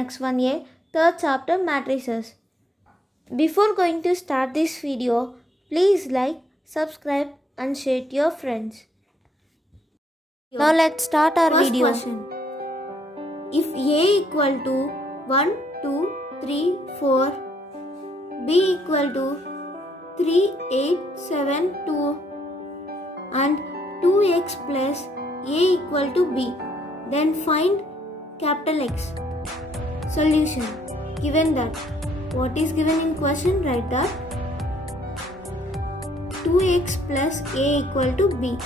Max 1A, third chapter matrices. Before going to start this video, please like, subscribe and share to your friends. Now let's start our First video. Question. If A equal to 1, 2, 3, 4, B equal to 3, 8, 7, 2 and 2x plus A equal to B, then find capital X. Solution. Given that, what is given in question, write that 2x plus A equal to B.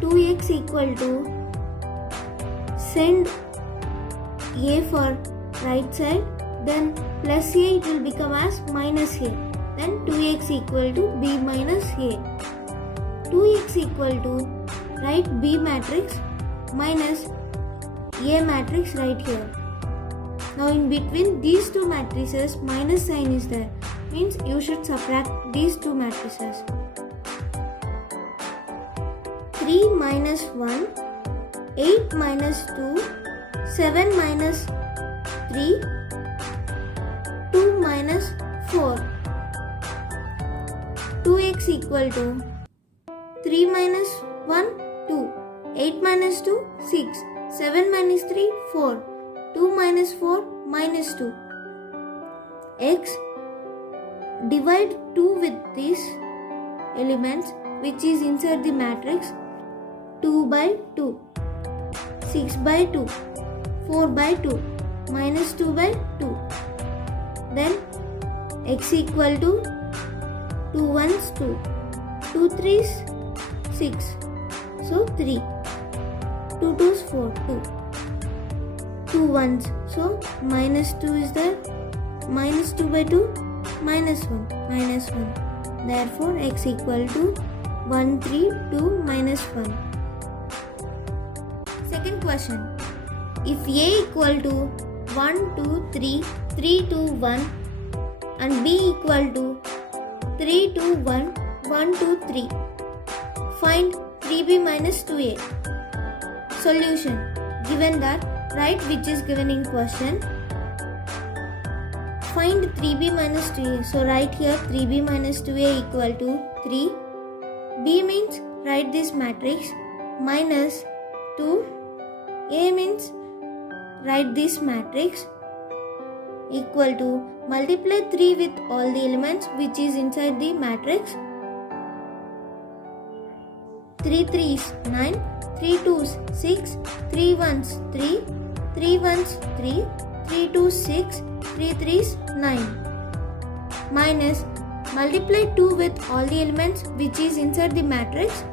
2x equal to, send A for right side, then plus A it will become as minus A, then 2x equal to B minus A. 2x equal to, write B matrix minus A matrix right here. Now in between these two matrices minus sign is there, means you should subtract these two matrices. 3 minus 1, 8 minus 2, 7 minus 3, 2 minus 4. 2x equal to 3 minus 1, 2, 8 minus 2, 6, 7 minus 3, 4, 2 minus 4, minus 2. X, divide 2 with these elements which is inside the matrix. 2 by 2, 6 by 2, 4 by 2, minus 2 by 2. Then x equal to 2 ones 2, 2 threes 6, so 3, 2 twos 4, 2, 2 ones, so minus 2 is there, minus 2 by 2, minus 1, minus 1. Therefore x equal to 1, 3, 2, minus 1. Second question. If A equal to 1, 2, 3, 3, 2, 1 and B equal to 3, 2, 1, 1, 2, 3. Find 3B minus 2A. Solution. Given that, write which is given in question. Find 3B minus 2A. So write here 3B minus 2A equal to 3. B means write this matrix minus 2. A means write this matrix equal to multiply 3 with all the elements which is inside the matrix. 3 3s 9, 3 2s 6, 3 1s 3, 3 1s 3, 3 2s 6, 3 3s 9. Minus multiply 2 with all the elements which is inside the matrix.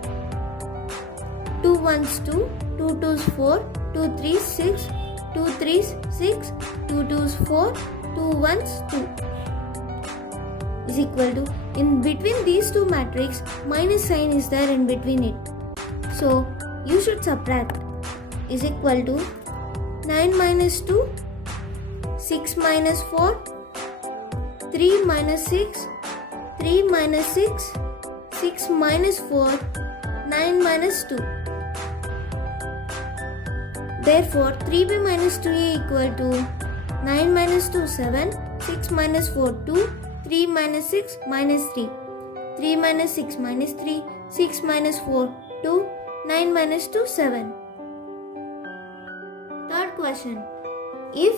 2 1s 2, 2 2s 4, 2 3s 6, 2 3s 6, 2 2s 4, 2 1s 2 is equal to, in between these two matrix minus sign is there in between it. So you should subtract, is equal to 9 minus 2, 6 minus 4, 3 minus 6, 3 minus 6, 6 minus 4, 9 minus 2. Therefore, 3B minus 2A equal to 9 minus 2, 7, 6 minus 4, 2, 3 minus 6, minus 3, 3 minus 6, minus 3, 6 minus 4, 2, 9 minus 2, 7. Third question. If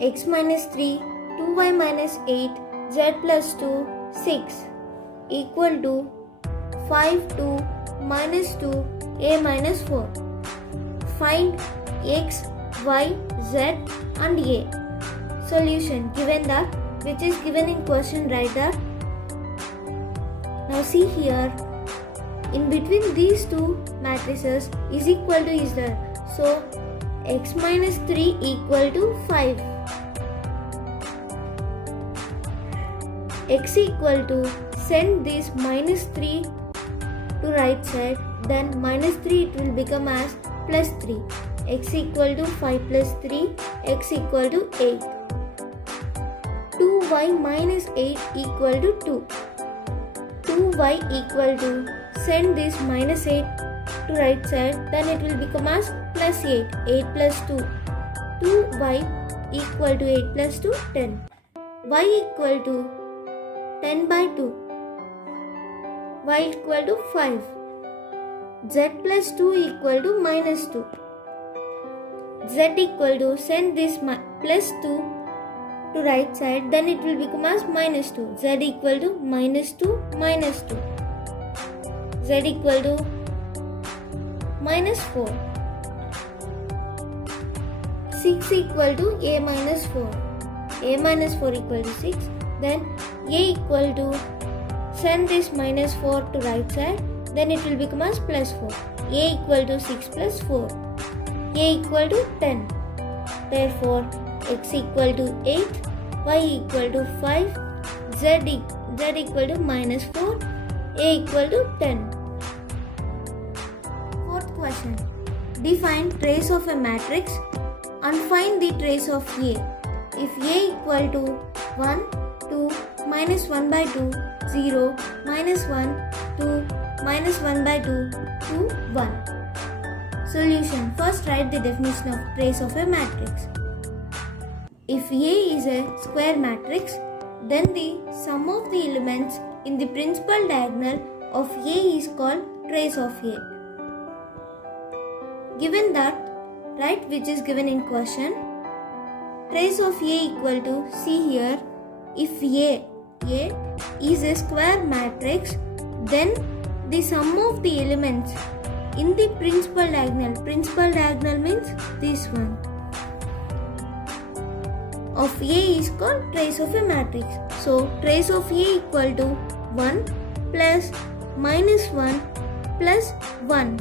x minus 3, 2y minus 8, z plus 2, 6 equal to 5, 2, minus 2, a minus 4. Find x, y, z and a. Solution. Given that, which is given in question, write that. Now see here, in between these two matrices is equal to is there. So x minus 3 equal to 5. X equal to, send this minus 3 to right side, then minus 3 it will become as plus 3. X equal to 5 plus 3, x equal to 8. 2y minus 8 equal to 2. 2y equal to, send this minus 8 to right side, then it will become as plus 8. 8 plus 2, 2y equal to 8 plus 2, 10. Y equal to 10 by 2. Y equal to 5. Z plus 2 equal to minus 2. Z equal to, send this plus 2 to right side, then it will become as minus 2. Z equal to minus 2 minus 2. Z equal to minus 4. 6 equal to a minus 4. A minus 4 equal to 6. Then a equal to, send this minus 4 to right side, then it will become as plus 4. A equal to 6 plus 4. A equal to 10. Therefore, x equal to 8, y equal to 5, z equal to minus 4, a equal to 10. Fourth question. Define trace of a matrix and find the trace of A. If A equal to 1, 2, minus 1 by 2, 0, minus 1, 2, minus 1 by 2, 2, 1. Solution. First write the definition of trace of a matrix. If A is a square matrix, then the sum of the elements in the principal diagonal of A is called trace of A. Given that, write which is given in question. Trace of A equal to, see here, if A is a square matrix, then the sum of the elements in the principal diagonal means this one, of A is called trace of a matrix. So, trace of A equal to 1 plus minus 1 plus 1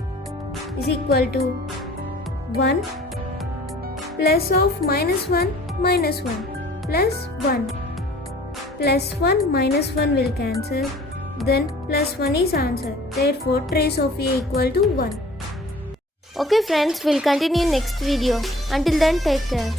is equal to 1 plus of minus 1 minus 1 plus 1. Plus 1 minus 1 will cancel. Then plus 1 is answer. Therefore, trace of A equal to 1. Okay friends, we'll continue next video. Until then, take care.